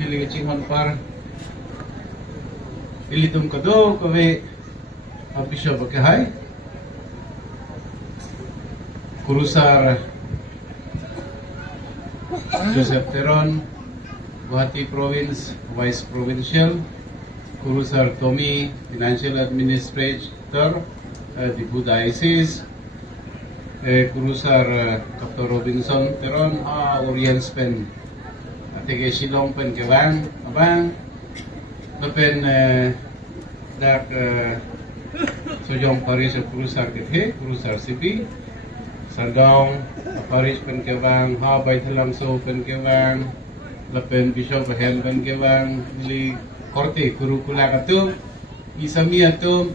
niligachingon par ilitum kado kami Bishop Kahay Kurusar Joseph Teron Guwahati Province Vice Provincial Kurusar Tommy Financial Administrator Dibu Diocese Kurusar Kathar Robinson Teron Orient Spen Atege Shillong Pen Kewang Abang Napen Dak Sojong Parish Kurusar Kethe Kurusar CP Sojong Parish Pen Kewang Baitalang So Pen Kewang Lapen Bishop Hen Pen Kewang Li Korte Kurukula Katum Isami Atum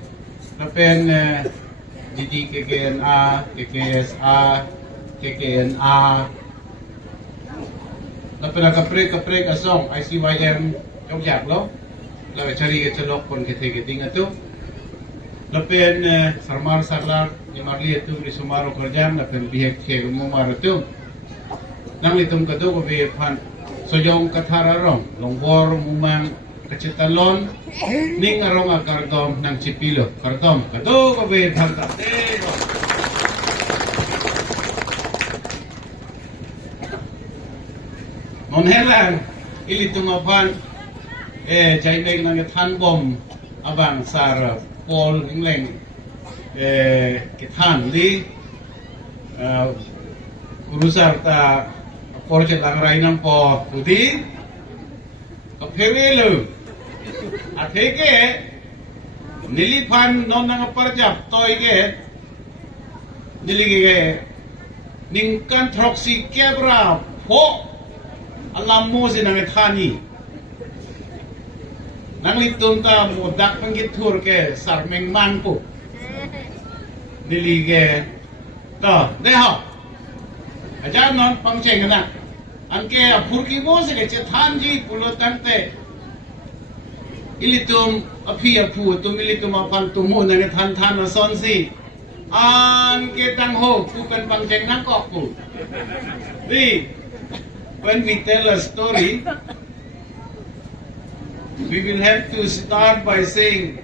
Lapen Didi KKNA KKSA KKNA Lapen Kapre Asong ICYM Jogyak Lo Lapen Cari Kecalok Pon Kethe Keting Atum Lapen Sarmar Sarlar ni Marli Atum di Sumaro Kerjaan Lapen Bihek Che Umumar Atum Nang Litum Kado Kabe Pan Sojong Kathar Arong Longbor Mumang Kacitalon Ning Arong Akartom ng Chipilo Kartom Kado Kabe Pantak Monhelang Ilitumapan Jaineng ng Tanbom Abang Sar Paul Ingleng Kitan Li Kurusar ta Porche Langray ng po Pudi Kapirilo Ateke Nilipan non ng parjap Toige Niligige Ningkan Troxy Kebra Po Alam mo sinangithani Nang litum ta mudak panggitur ke sarmeng mangpo Nilige To Deho Ajan non pangcheng na Anke apurki mo sige chethanji pulotante Ilitum api apu tum ilitum apal tumu nang than na sonsi Anke tangho kukan pangcheng na kokku When we tell a story we will have to start by saying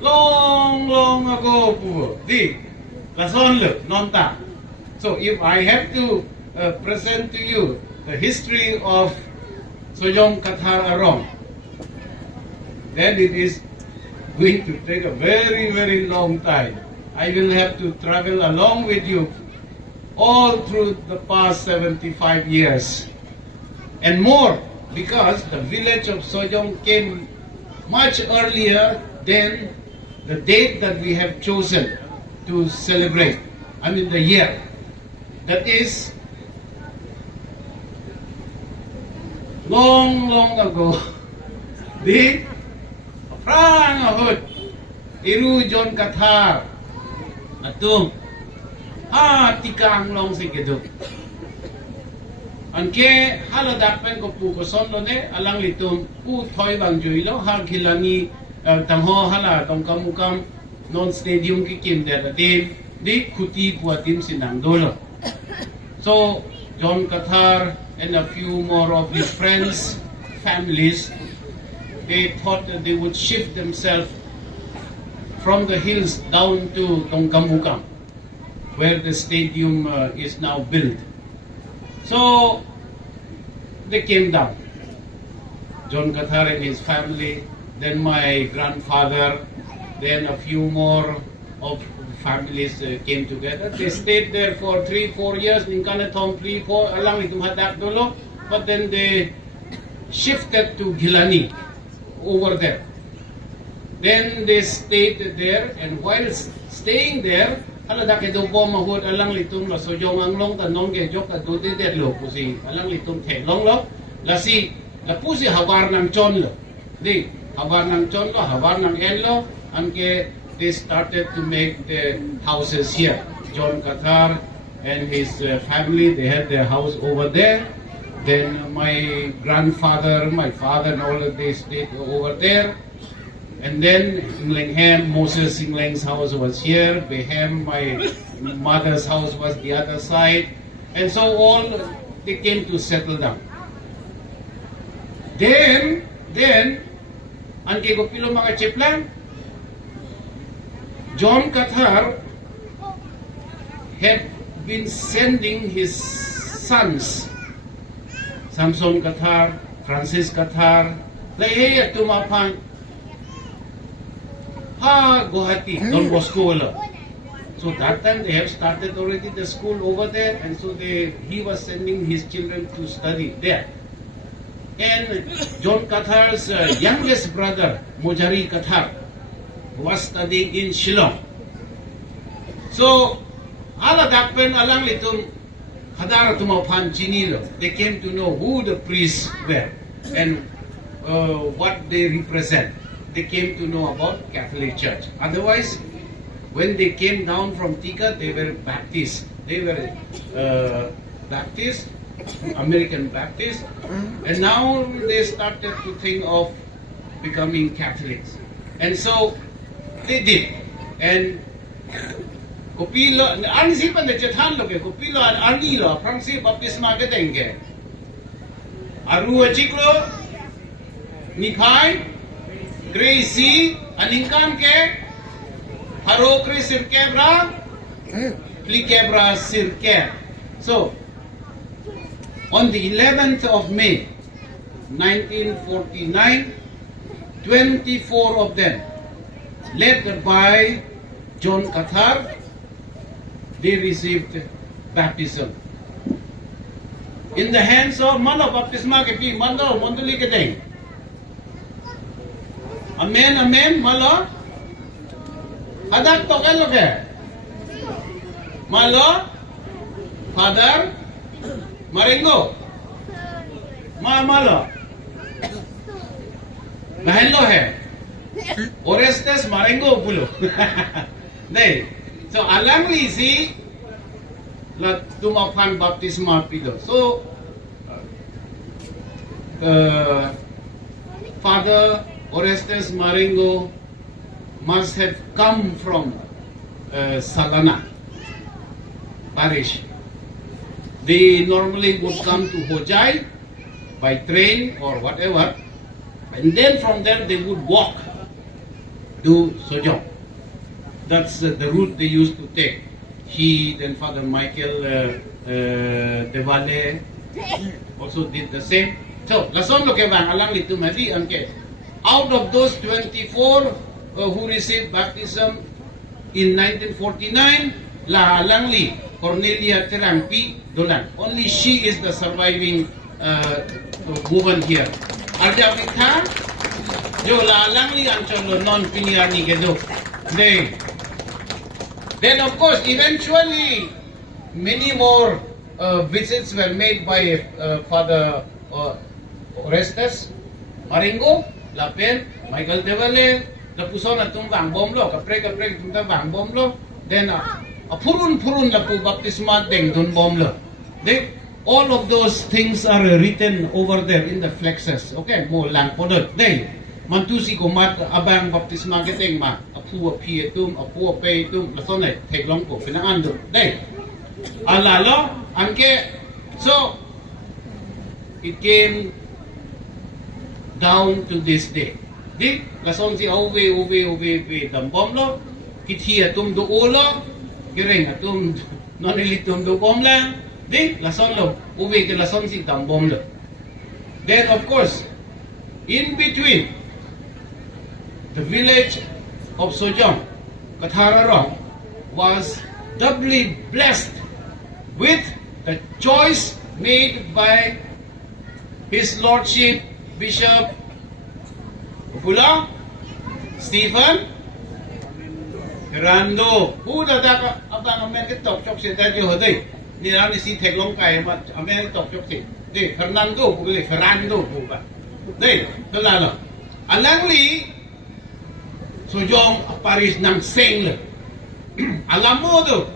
long ago po lason lo nonta. So if I have to present to you the history of Sojong Kathar Arong, then it is going to take a very long time. I will have to travel along with you all through the past 75 years and more, because the village of Sojong came much earlier than the date that we have chosen to celebrate. I mean the year. That is long ago. Di Prang Ahud Iru John Kathar Atum Tikang long sigeduk Anke haladak pen ko pu ko son lo ne alang litum pu thoi bang jui lo har khilani tangho hala tong kamukam non stadium ki kim der din di khuti puatim sinang dolo. So John Kathar and a few more of his friends, families, they thought that they would shift themselves from the hills down to Tongkamukam, where the stadium is now built. So they came down. John Kathar and his family, then my grandfather, then a few more of families came together. They stayed there for 3-4 years. Ninkanathom 3-4 alang itum hadak dolo. But then they shifted to Gilani over there. Then they stayed there, and while staying there, haladak edo po mahud alang litum la Sojong anglong tanong ke jok aduti der lo pusi alang litum thelong lo la si la pusi hawar ng chon lo di hawar ng chon lo hawar ng en lo anke they started to make the houses here. John Kathar and his family, they had their house over there. Then my grandfather, my father, and all of they stayed over there. And then Inglengham, Moses Ingleng's house was here. Behem, my mother's house was the other side. And so all they came to settle down. Then, ang kay Gopilo mga chiplang, John Kathar had been sending his sons, Samson Kathar, Francis Kathar, lahiya tumapang Guwahati, Don Bosco. So that time they have started already the school over there, and so he was sending his children to study there. And John Kathar's youngest brother, Mojari Kathar, was studying in Shillong. So, ala dakpen alang litum hadar tumapan chinilo. They came to know who the priests were and what they represent. They came to know about Catholic Church. Otherwise, when they came down from Tika, they were Baptists. They were Baptists, American Baptists, and now they started to think of becoming Catholics. And so they did. And Kopilo, ani sipan de chethan loke, Kopilo ani lo, Francis baptisma ke denge. Aru achiklo, Nikai, Gracie, Aningkan ke, Haro Kri Sirkebra, Plikebra Sirke. So, on the 11th of May, 1949, 24 of them, led by John Kathar, they received baptism. In the hands of Mano Baptisma ke pi Mando Monduli ke deng. Amen, amen, Malo. Hadak to kalo ke? Malo, Father, Maringo, Malo. Bahelo hai. Orestes Maringo pulo. Nay. So alam li si la tumapan baptisma pido. So Father Orestes Maringo must have come from Salana parish. They normally would come to Hojai by train or whatever, and then from there they would walk to Sojong. That's the route they used to take. He, then Father Michael Devale also did the same. So, lason lo ke bang alang litum hadi angke. Out of those 24 who received baptism in 1949, la alangli Cornelia Terampi Dolan. Only she is the surviving woman here. Arja Vitha, jo la alangli ancholo non piniani kedo. Then of course, eventually, many more visits were made by Father Orestes Maringo, Lapen, Michael Devale, Lapuson at Tumbang Bomlo, Kapre Tumbang Bomlo, then Purun Lapu Baptisma Deng Dun Bomlo. All of those things are written over there in the flexes. Okay, mo lang podot. Mantusi ko mat abang baptisma geteng ma apu api etum apu ape etum lasonay teglong ko pinangando alalo angke. So it came down to this day. Di lason si uwe dambom lo kiti atum do ulo gereng atum nonilitum do bom lang di lason lo uwe ke lason si dambom lo. Then of course in between the village of Sojong, Kathar Arong, was doubly blessed with the choice made by His Lordship Bishop Pula Stephen Rando. Who the daka abang amen ke tok chok se da jo hodai. Ni ram ni si thek long kai ma amen tok chok se. De Fernando pule Fernando puba. De to la lo. Alangli Sojong paris ng seng le. Alam mo do.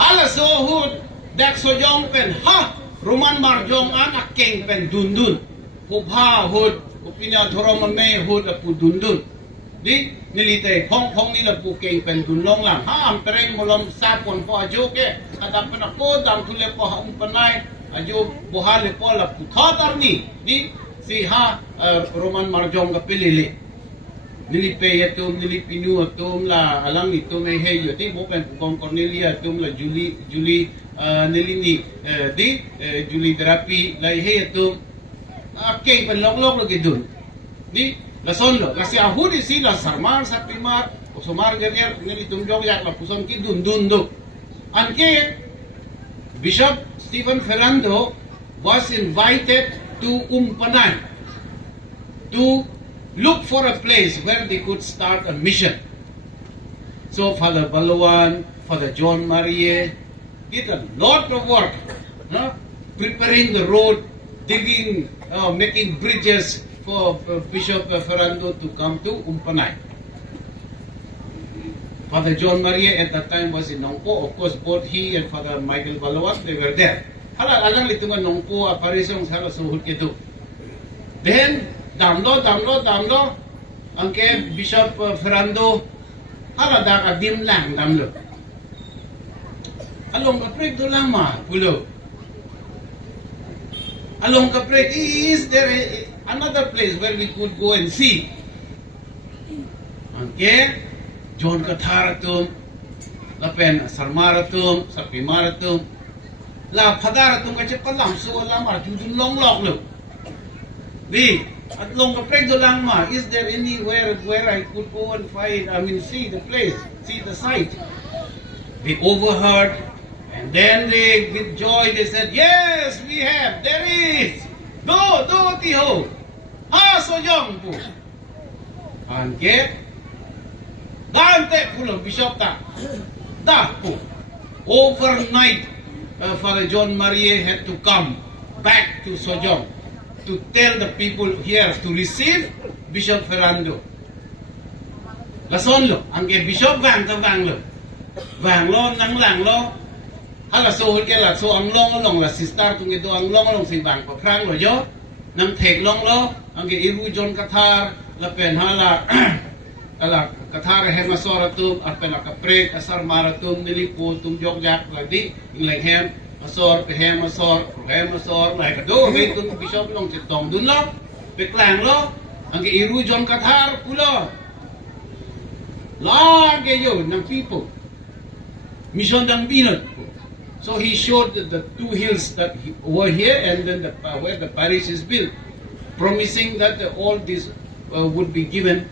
Ala so hud dak Sojong pen ha Roman Marjong anak keng pen dundun. Kupha hud kupinya thorong me hud apu dundun. Di nilite hong ni lapu keng pen dunlong lang. Ha am pereng molom sapon po ajo ke adap pen ako dam tule po ha umpanay Ayo buhale pola Kathar ni si ha Roman marjong ka pilili. Nilipe yatum nilipinu atum la alang itum ay heyo di mo pen kong Cornelia atum la Jubilee nilini di Jubilee terapi la heyo kay panlok lagi dun di la sonlo kasi ahu di sila sarmar sa primar o sumar ganyan nilitum jog yak la puson ki dun do anke Bishop Stephen Ferrando was invited to Umpanay to look for a place where they could start a mission. So Father Balawan, Father John Marie did a lot of work, preparing the road, digging, making bridges for Bishop Ferrando to come to Umpanay. Father John Marie at that time was in Nongpo. Of course, both he and Father Michael Balawan, they were there. Hala alang litungan Nongpo aparisong hala suhud kito. Then damlo ang ke Bishop Ferrando hala da ka dim lang damlo. Along ka prek do lang ma pulo. Along ka prek is there another place where we could go and see. Ang ke John Kathar atum, lapen sarmar atum, sapimar atum, la padar atum kache kalam so la mar judun long lo. Di at long ka prek do lang ma. Is there anywhere where I could go and find? I mean, see the place, see the site. They overheard, and then they with joy they said, "Yes, we have. There is. Do tiho. Ha Sojong po." Angke. Dante pulo Bishop da po. Overnight, Father John Marie had to come back to Sojong to tell the people here to receive Bishop Ferrando. Lason lo, ang Bishop vang lo nang lang lo. Hala so ke la so ang long la sister tung ito ang long si bang pa prang lo yo nang thek long lo ang iru John Kathar la pen hala ala Kathar hemasor atum at pela kapre asar maratum nilipo tum jogjak lagi inglang hem masor pe hemasor la kado may tum Bishop long chitong dun lo beklang lo ang iru John Kathar pulo lagi yo ng people mission dang binot. So he showed the two hills that were here and then where the parish is built, promising that all this would be given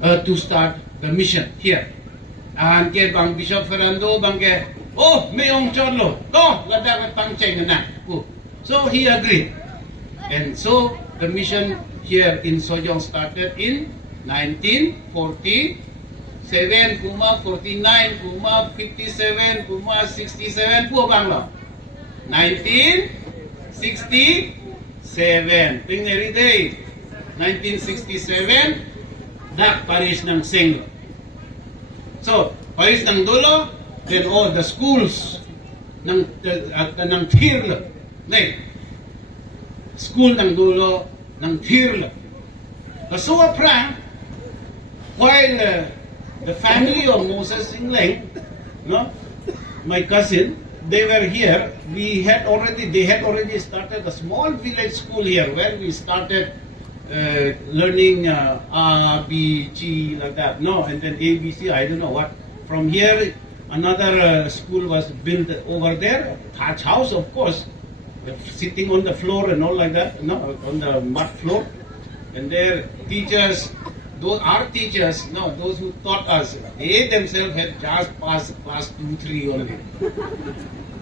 to start the mission here. And ke bang Bishop Ferrando bang ke mayong chorlo ladak pang na. So he agreed, and so the mission here in Sojong started in 1947, 49, 57, 67 po banglo. 1967. Tingnan day. 1967 dak parish ng Senglo. So, parish ng dulo, then all the schools ng Tirlo. School ng dulo ng Tirlo. So prang while the family of Moses Ingling, my cousin, they were here. They had already started a small village school here where we started learning A, B, G, like that. And then A, B, C, I don't know what. From here, another school was built over there, thatch house, of course, sitting on the floor and all like that, on the mud floor. And their teachers, our teachers, those who taught us, they themselves had just passed class 2, 3 only.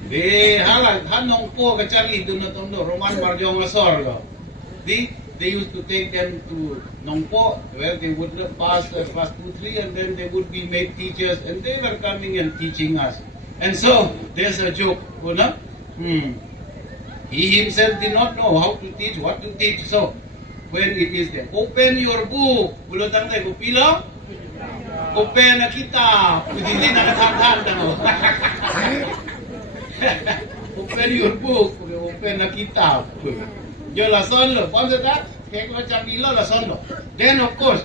They hanong po kachali do na tondo Roman Marjong Asor. They used to take them to Nongpo where they would pass class 2, 3 and then they would be made teachers and they were coming and teaching us. And so there's a joke, He himself did not know how to teach, what to teach. So when it is there, open your book. Bulotang tayo, pila? Open na kita. Hindi na katang-tang. Open your book. Open na kita. Yo lason lo. Paano that? Kaya ko sa pila, lason lo. Then of course,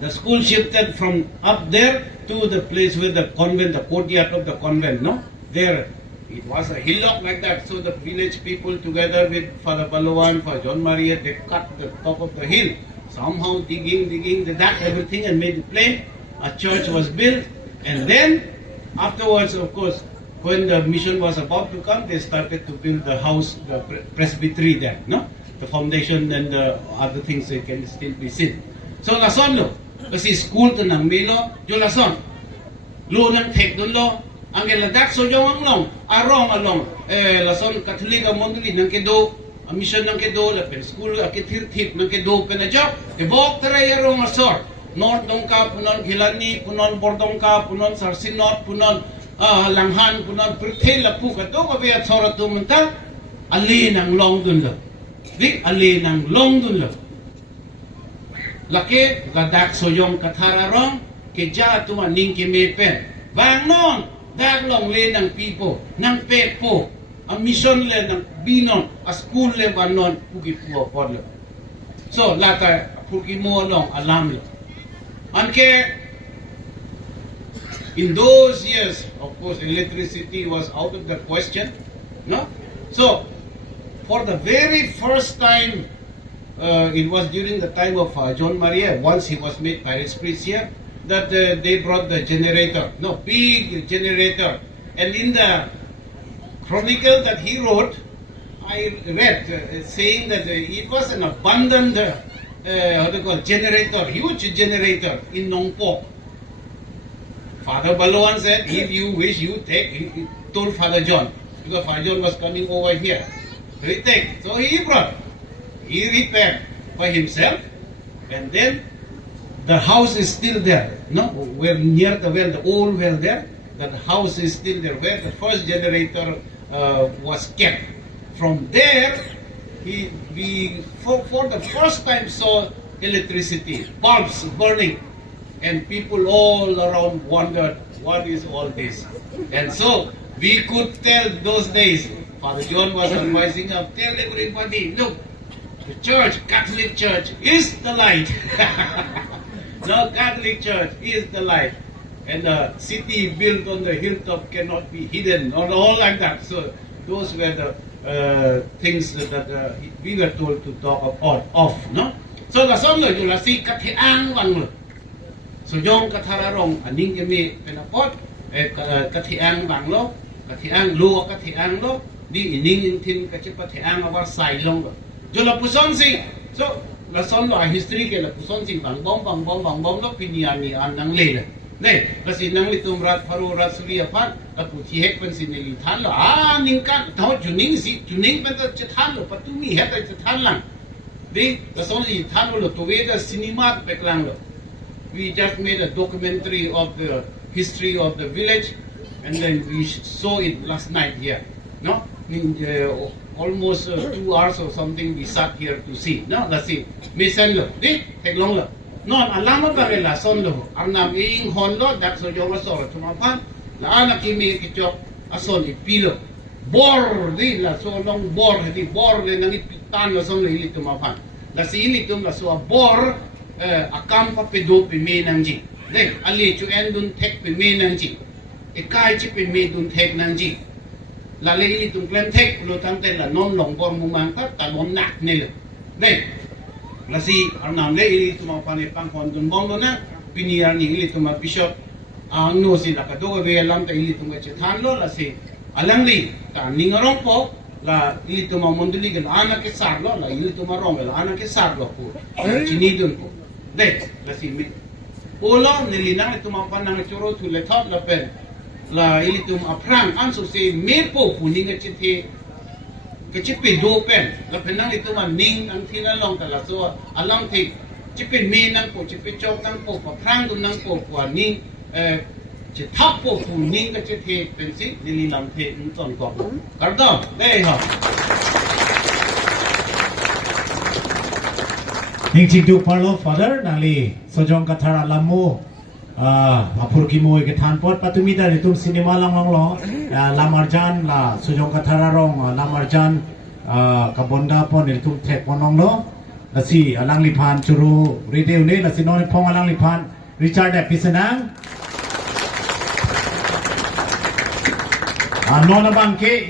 the school shifted from up there to the place where the convent, the courtyard of the convent, There It was a hillock like that. So the village people together with Father Balawan, Father John Maria, they cut the top of the hill. Somehow digging, they dug everything and made it plain. A church was built. And then afterwards, of course, when the mission was about to come, they started to build the house, the presbytery there. No? The foundation and the other things that can still be seen. So lason lo. Kasi school to ng Milo, yung lason. Lo ng tek dun lo. Ang iladak Sojong ang long, Arong along, lason Catholic ang monduli ng kedo, ang mission ng kedo, lapen school akitirtip ng kedo penajok, tibok taray Arong asor, North dongka punon Hilani, punon Bordongka, punon Sarsinot, punon Langhan, punon Pertel lapu kato, kabiat sorat tumunta, ali ng long dun lo. Di ali ng long dun lo. Laki gadak Sojong Kathar Arong, keja tumaning kimepen. Bang non, daglong le ng people, ng pepo, ang mission le ng binon, a school le banon, pugi po podlo. So, lata, pugi mo long, alam le. Anke, in those years, of course, electricity was out of the question, no? So, for the very first time, it was during the time of John Maria, once he was made parish priest here, that they brought the generator, big generator. And in the chronicle that he wrote, I read saying that it was an abundant, generator, huge generator in Nongpok. Father Balawan said, if you wish, you take. He told Father John, because Father John was coming over here. He take. So he brought. He repaired by himself, and then the house is still there. No, we're near the well, the old well there. That house is still there, where the first generator was kept. From there, we for the first time saw electricity, bulbs burning, and people all around wondered, what is all this? And so we could tell those days. Father John was advising us, tell everybody, look, the church, Catholic Church, is the light. The Catholic Church is the light. And the city built on the hilltop cannot be hidden, or all like that. So those were the things that we were told to talk of, no? So the song you see Katiang Wang. Sojong Kathar Arong, aning kami penapot, Katiang Wang lo, Katiang Luo Katiang lo, di ining tin Katiang awar sai long lo. Jo la puson si, so la son lo history ke la puson si bang bom lo piniani an nang le. Ne, la si nang litum rat paru rat suli apat, la pu thi hek pen si neli than lo, ning kan thau juning si, juning pen ta chethan lo, patumi het ta chethan lang. Di, la son si than lo to we the cinema pek lang lo. We just made a documentary of the history of the village, and then we saw it last night here. No, almost 2 hours or something we sat here to see. No, let's see. Mission lo, di, take long lo. Non, alam mo ba nila son lo? Arnam iing hon lo, dak so yung asor, tumapan. Laan kimi kichok ason ipilo. Bor di la so long bor di bor le nang ipitan lo son le ili tumapan. La si ili tum la so a bor akam pa pedo pime nang ji. Dek ali chu endun tek pime nang ji. Ikai chi pime dun tek nang ji. La le ili tum klem tek lo tang ten la non long bor mumang ta ta non nak ne lo. Dek la si arnam le ili tumapan e pangkon dun bong lo na piniar ni ili tuma bishop ang no si la kadoga be lam ta ili tum che than lo la si alang li ta ningarong po la ili tuma monduli gen anak ke sar lo la ili tuma rong la anak ke sar lo po chini dun po de la si mi ulo nilinang tumapan nang churo tu le thop la pen la ili tum aprang an so se me po puning che the ke chipe do pen la penang itu man ning ang tinalong ta la so alam thi chipe me nang po chipe chok nang po aprang dun nang po kwa ning che thap po puning ke che the pen si nilinang the ton ko kardam dei ha Ning ching du parlo father nali Sojong Kathar alamu apur ki moi ke than pot patumi da tum cinema lang long lamarjan la Sojong Kathar Arong lamarjan kabonda pon tum thek ponong lo la si alang lipan churu radio ne la si non phong alang lipan Richard Episanang nona bangke